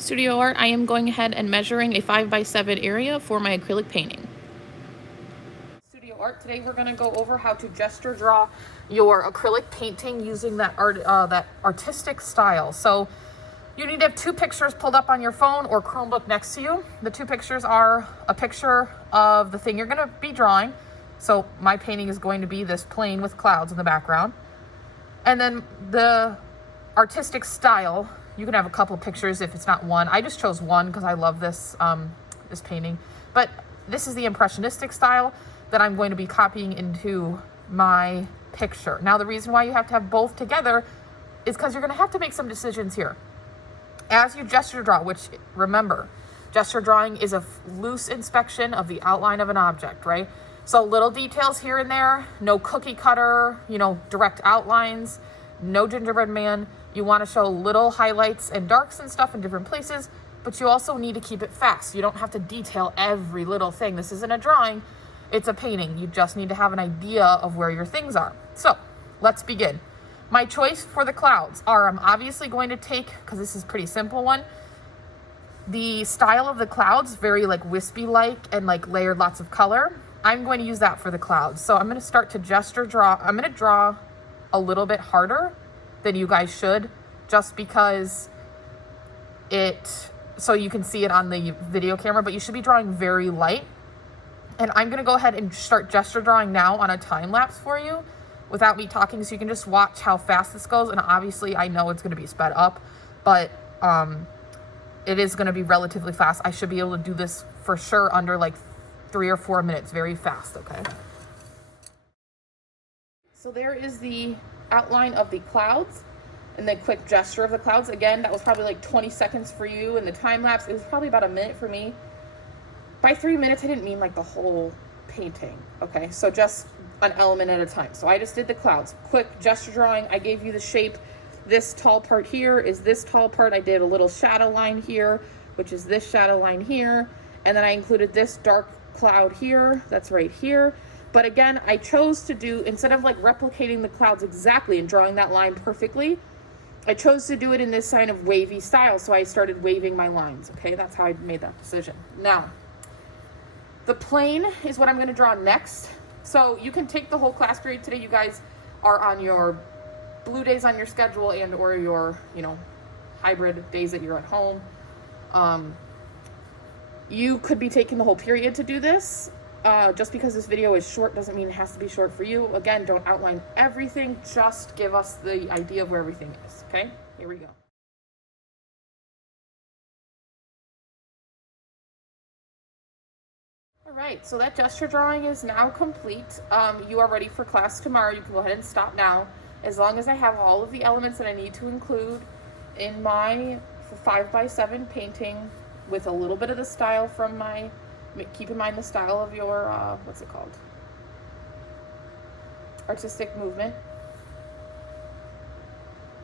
Studio Art, I am going ahead and measuring a 5x7 area for my acrylic painting. Studio Art, today we're going to go over how to gesture draw your acrylic painting using that artistic style. So you need to have two pictures pulled up on your phone or Chromebook next to you. The two pictures are a picture of the thing you're going to be drawing. So my painting is going to be this plane with clouds in the background. And then the artistic style, you can have a couple of pictures if it's not one. I just chose one because I love this this painting. But this is the impressionistic style that I'm going to be copying into my picture. Now, the reason why you have to have both together is because you're going to have to make some decisions here. As you gesture draw, which remember, gesture drawing is a loose inspection of the outline of an object, right? So little details here and there, no cookie cutter, direct outlines, no gingerbread man. You want to show little highlights and darks and stuff in different places, but you also need to keep it fast. You don't have to detail every little thing. This isn't a drawing, it's a painting. You just need to have an idea of where your things are. So let's begin. My choice for the clouds are, I'm obviously going to take, because this is a pretty simple one, the style of the clouds, very like wispy-like and like layered lots of color. I'm going to use that for the clouds. So I'm going to start to gesture draw. I'm going to draw a little bit harder than you guys should, just because so you can see it on the video camera, but you should be drawing very light. And I'm going to go ahead and start gesture drawing now on a time lapse for you without me talking, so you can just watch how fast this goes. And obviously I know it's going to be sped up, but it is going to be relatively fast. I should be able to do this for sure under like 3 or 4 minutes, very fast, okay? So there is the outline of the clouds and the quick gesture of the clouds. Again, that was probably like 20 seconds for you, and the time lapse, it was probably about a minute for me. By 3 minutes, I didn't mean like the whole painting, okay? So just an element at a time. So I just did the clouds. Quick gesture drawing, I gave you the shape. This tall part here is this tall part. I did a little shadow line here, which is this shadow line here. And then I included this dark cloud here, that's right here. But again, I chose to do, instead of like replicating the clouds exactly and drawing that line perfectly, I chose to do it in this kind of wavy style. So I started waving my lines, okay? That's how I made that decision. Now, the plane is what I'm gonna draw next. So you can take the whole class period today. You guys are on your blue days on your schedule and or your, hybrid days that you're at home. You could be taking the whole period to do this. Just because this video is short doesn't mean it has to be short for you. Again, don't outline everything. Just give us the idea of where everything is, okay? Here we go. All right, so that gesture drawing is now complete. You are ready for class tomorrow. You can go ahead and stop now. As long as I have all of the elements that I need to include in my 5x7 painting with a little bit of the style from my, keep in mind the style of your, what's it called? Artistic movement.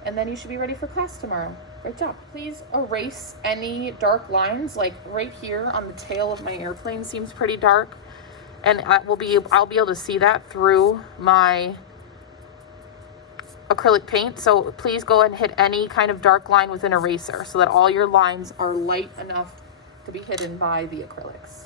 And then you should be ready for class tomorrow. Great job. Please erase any dark lines, like right here on the tail of my airplane seems pretty dark. And I'll be able to see that through my acrylic paint. So please go and hit any kind of dark line with an eraser so that all your lines are light enough to be hidden by the acrylics.